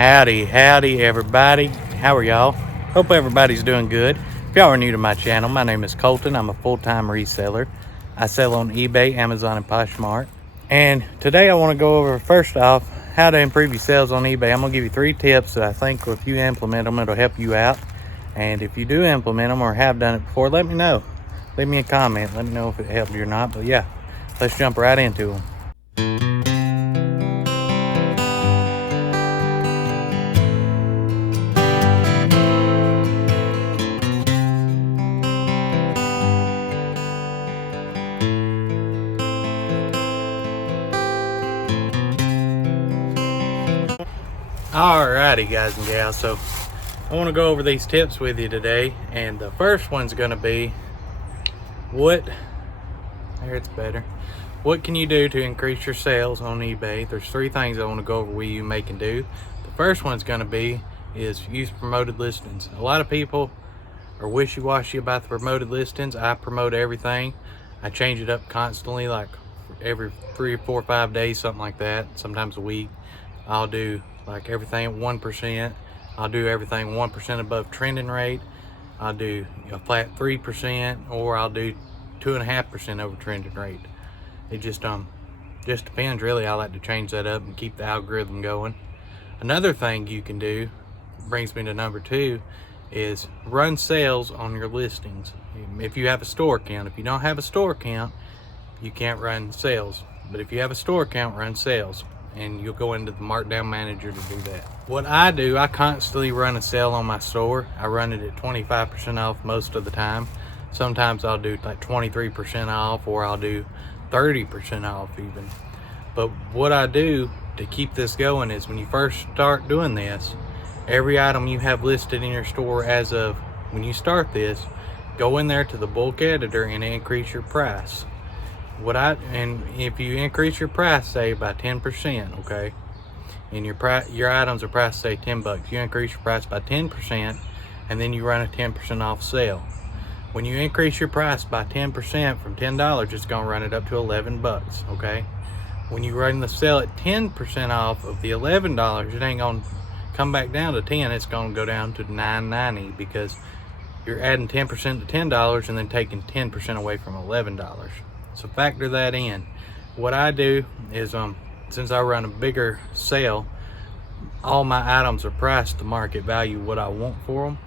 Howdy everybody. How are y'all? Hope everybody's doing good. If y'all are new to my channel, my name is Colton. I'm a full-time reseller. I sell on eBay, Amazon, and Poshmark. And today I want to go over, first off, how to improve your sales on eBay. I'm going to give you 3 tips that I think if you implement them, it'll help you out. And if you do implement them or have done it before, let me know. Leave me a comment. Let me know if it helped you or not. But yeah, let's jump right into them. Alrighty guys and gals, so I want to go over these tips with you today, and the first one's going to be what can you do to increase your sales on eBay. There's 3 things I want to go over with you make and do. The first one's going to be is use promoted listings. A lot of people are wishy-washy about the promoted listings. I promote everything. I change it up constantly, like every 3 or 4 or 5 days, something like that, sometimes a week. I'll do like everything at 1%. I'll do everything 1% above trending rate. I'll do a flat 3%, or I'll do 2.5% over trending rate. It just depends really. I like to change that up and keep the algorithm going. Another thing you can do, brings me to number 2, is run sales on your listings. If you have a store account. If you don't have a store account, you can't run sales. But if you have a store account, run sales. And you'll go into the markdown manager to do that. What I do, I constantly run a sale on my store. I run it at 25% off most of the time. Sometimes I'll do like 23% off, or I'll do 30% off even. But what I do to keep this going is when you first start doing this, every item you have listed in your store as of when you start this, go in there to the bulk editor and increase your price. And if you increase your price, say by 10%, okay, and your items are priced say $10, you increase your price by 10%, and then you run a 10% off sale. When you increase your price by 10% from $10, it's gonna run it up to $11, okay. When you run the sale at 10% off of the $11, it ain't gonna come back down to 10. It's gonna go down to $9.90 because you're adding 10% to $10 and then taking 10% away from $11. So factor that in. What I do is, since I run a bigger sale, all my items are priced to market value what I want for them.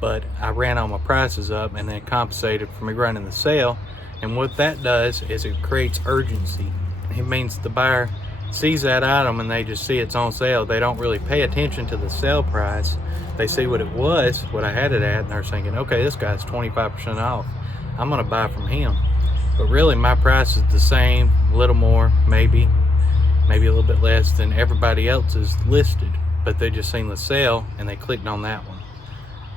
But I ran all my prices up and then compensated for me running the sale. And what that does is it creates urgency. It means the buyer sees that item and they just see it's on sale. They don't really pay attention to the sale price. They see what it was, what I had it at, and they're thinking, okay, this guy's 25% off. I'm gonna buy from him. But really my price is the same, a little more, maybe a little bit less than everybody else's listed, but they just seen the sale and they clicked on that one.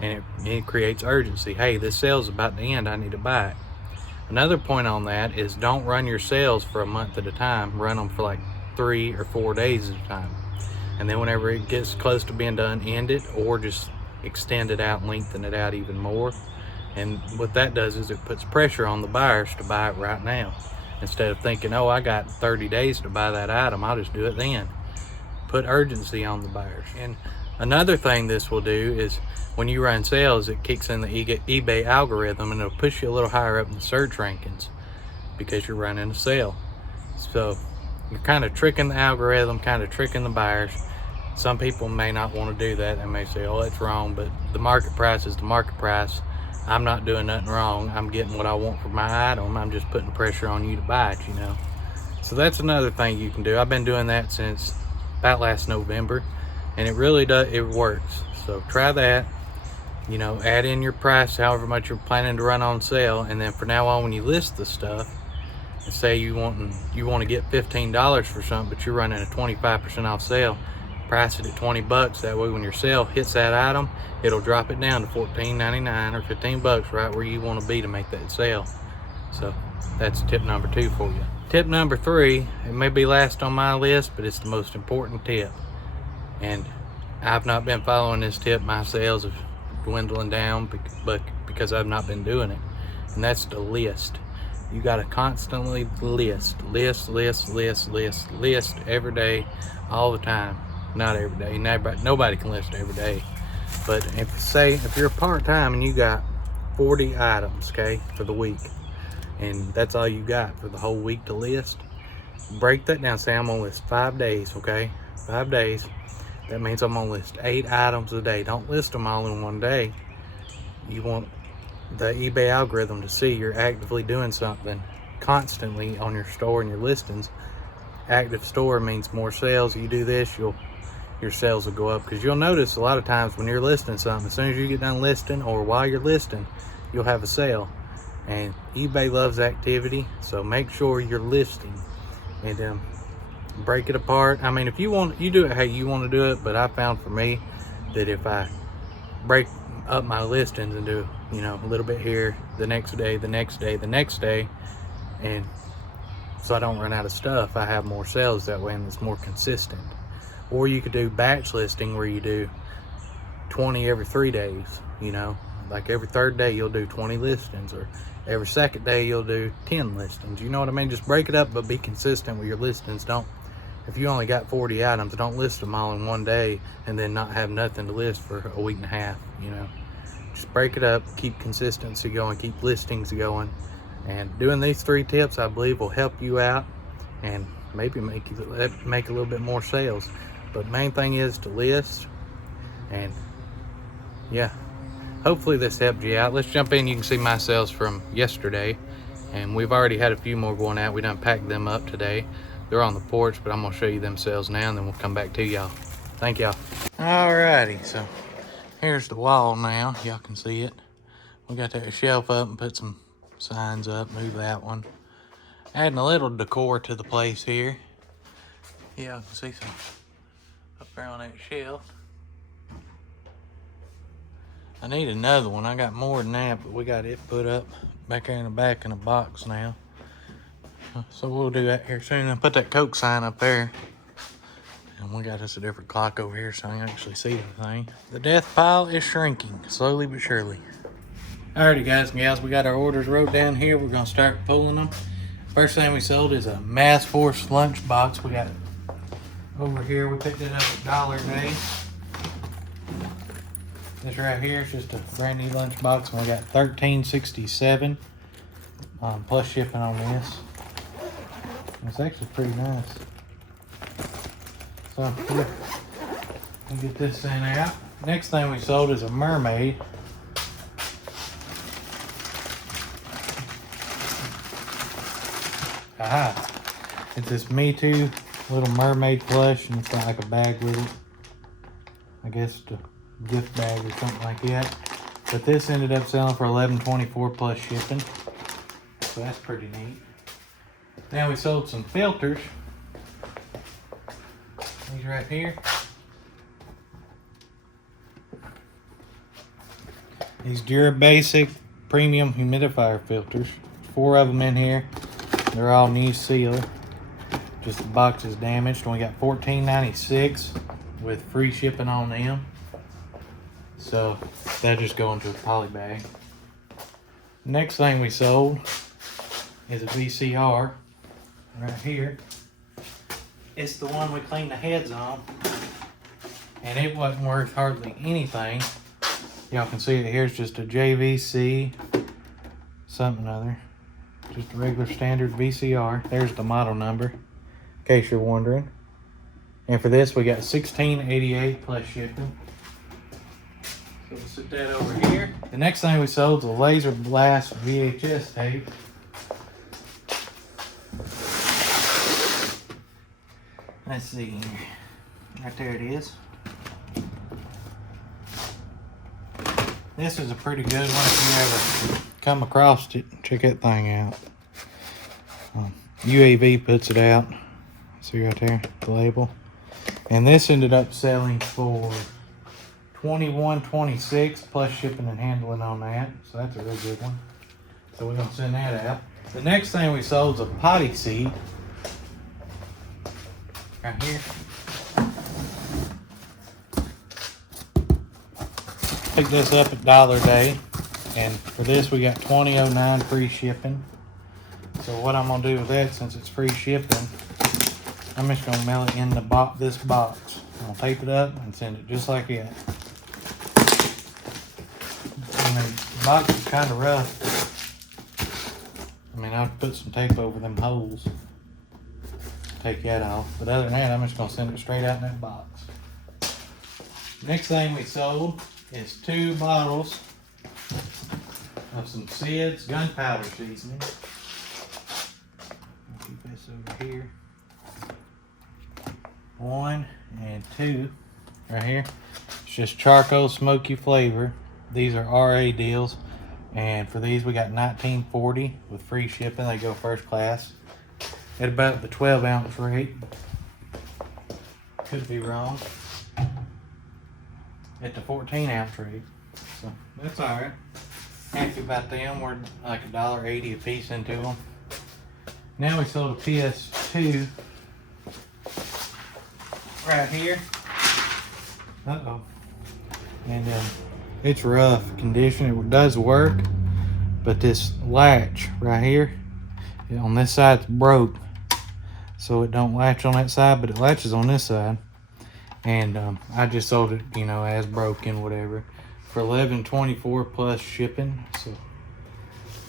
And it creates urgency. Hey, this sale's about to end, I need to buy it. Another point on that is don't run your sales for a month at a time. Run them for like 3 or 4 days at a time. And then whenever it gets close to being done, end it, or just extend it out and lengthen it out even more. And what that does is it puts pressure on the buyers to buy it right now. Instead of thinking, oh, I got 30 days to buy that item, I'll just do it then. Put urgency on the buyers. And another thing this will do is when you run sales, it kicks in the eBay algorithm and it'll push you a little higher up in the search rankings because you're running a sale. So you're kind of tricking the algorithm, kind of tricking the buyers. Some people may not want to do that. They may say, oh, it's wrong, but the market price is the market price. I'm not doing nothing wrong. I'm getting what I want for my item. I'm just putting pressure on you to buy it, you know. So that's another thing you can do. I've been doing that since about last November, and it really does, it works. So try that. You know, add in your price, however much you're planning to run on sale, and then from now on, when you list the stuff, and say you want to get $15 for something, but you're running a 25% off sale, price it at $20. That way when your sale hits that item, it'll drop it down to $14.99 or $15 right where you want to be to make that sale. So that's tip number 2 for you. Tip number 3, it may be last on my list, but it's the most important tip. And I've not been following this tip. My sales are dwindling down because I've not been doing it. And that's the list. You got to constantly list every day, all the time. Not every day. Nobody can list every day. But if you're part-time and you got 40 items, okay, for the week, and that's all you got for the whole week to list, break that down. Say I'm gonna list 5 days, okay? 5 days. That means I'm gonna list 8 items a day. Don't list them all in one day. You want the eBay algorithm to see you're actively doing something constantly on your store and your listings. Active store means more sales. You do this, your sales will go up, because you'll notice a lot of times when you're listing something, as soon as you get done listing or while you're listing, you'll have a sale. And eBay loves activity, so make sure you're listing and break it apart. I mean, if you want, you do it how you want to do it, but I found for me that if I break up my listings and do, you know, a little bit here, the next day, the next day, the next day, and so I don't run out of stuff, I have more sales that way, and it's more consistent. Or you could do batch listing where you do 20 every 3 days, you know, like every third day you'll do 20 listings, or every second day you'll do 10 listings. You know what I mean? Just break it up, but be consistent with your listings. Don't, if you only got 40 items, don't list them all in one day and then not have nothing to list for a week and a half, you know. Just break it up, keep consistency going, keep listings going. And doing these 3 tips, I believe, will help you out and maybe make a little bit more sales. But main thing is to list. And yeah, hopefully this helped you out. Let's jump in. You can see my sales from yesterday, and we've already had a few more going out. We done packed them up today. They're on the porch, but I'm gonna show you them sales now, and then we'll come back to y'all. Thank y'all. Alrighty, so here's the wall now. Y'all can see it. We got that shelf up and put some signs up, move that one. Adding a little decor to the place here. Yeah, I can see some up there on that shelf. I need another one. I got more than that, but we got it put up back there in the back in a box now. So we'll do that here soon. And put that Coke sign up there. And we got us a different clock over here so I can actually see the thing. The death pile is shrinking, slowly but surely. Alrighty guys and gals, we got our orders wrote down here. We're gonna start pulling them. First thing we sold is a Mass Force lunch box. We got it over here. We picked it up at $1 a day. This right here is just a brand new lunch box, and we got $13.67 plus shipping on this. It's actually pretty nice. So yeah, we'll get this thing out. Next thing we sold is a mermaid. Aha! It's this Me Too little mermaid plush, and it's got like a bag with it. I guess the gift bag or something like that. But this ended up selling for $11.24 plus shipping. So that's pretty neat. Now we sold some filters. These right here. These Dura Basic Premium Humidifier filters. 4 of them in here. They're all new seal. Just the box is damaged. And we got $14.96 with free shipping on them. So that just go into a poly bag. Next thing we sold is a VCR right here. It's the one we cleaned the heads on, and it wasn't worth hardly anything. Y'all can see it here. It's just a JVC something or other. Just a regular standard VCR. There's the model number, in case you're wondering. And for this, we got $16.88 plus shipping. So we'll set that over here. The next thing we sold is a Laser Blast VHS tape. Let's see here. Right there it is. This is a pretty good one if you ever come across it. Check that thing out. UAV puts it out. See right there, the label. And this ended up selling for $21.26 plus shipping and handling on that. So that's a real good one. So we're gonna send that out. The next thing we sold is a potty seat. Right here. Picked this up at $1 a day, and for this we got $20.09 free shipping. So what I'm gonna do with that, since it's free shipping, I'm just gonna mail it in the this box I'm gonna tape it up and send it just like that. And the box is kind of rough. I mean, I'll put some tape over them holes. Take that off. But other than that, I'm just gonna send it straight out in that box. Next thing we sold is 2 bottles of some Sid's gunpowder seasoning. I'll keep this over here. 1 and 2 right here. It's just charcoal smoky flavor. These are RA deals, and for these we got $19.40 with free shipping. They go first class at about the 12-ounce rate. Could be wrong. At the 14-ounce rate. So that's all right. Happy about them. We're like $1.80 a piece into them. Now we sold a PS2 right here. Uh-oh. And it's rough condition. It does work, but this latch right here on this side's broke, so it don't latch on that side, but it latches on this side. And I just sold it, you know, as broken, whatever, for $11.24 plus shipping. So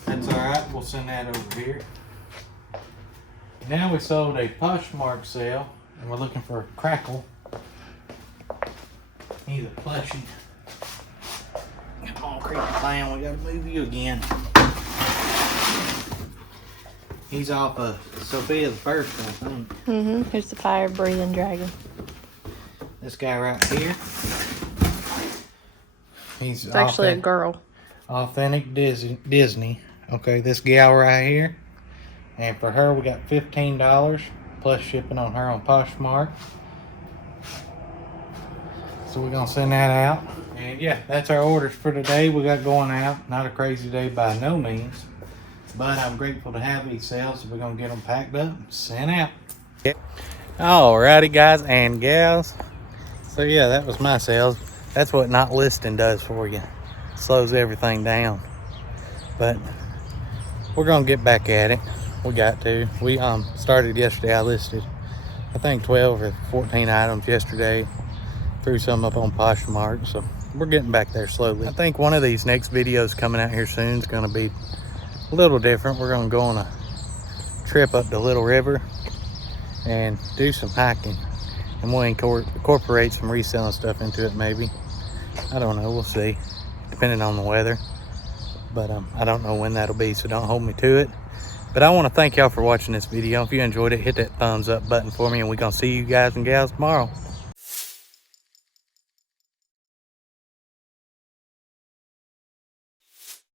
that's all right. We'll send that over here. Now we sold a Poshmark sale, and we're looking for a crackle. He's a plushie. Come on, creepy clown, we gotta move you again. He's off of Sophia the First, I think. Here's the fire-breathing dragon. This guy right here. It's actually a girl. Authentic Disney. Okay, this gal right here. And for her, we got $15 plus shipping on her on Poshmark. So we're gonna send that out. And yeah, that's our orders for today. We got going out. Not a crazy day by no means, but I'm grateful to have these sales. So we're gonna get them packed up and sent out. Alrighty, guys and gals. So yeah, that was my sales. That's what not listing does for you. Slows everything down. But we're gonna get back at it. We got to. We started yesterday. I listed, I think 12 or 14 items yesterday. Threw some up on Poshmark, so we're getting back there slowly. I think one of these next videos coming out here soon is going to be a little different. We're going to go on a trip up the Little River and do some hiking, and we'll incorporate some reselling stuff into it maybe. I don't know, we'll see, depending on the weather. But I don't know when that'll be, so don't hold me to it. But I want to thank y'all for watching this video. If you enjoyed it, hit that thumbs up button for me, and we're going to see you guys and gals tomorrow.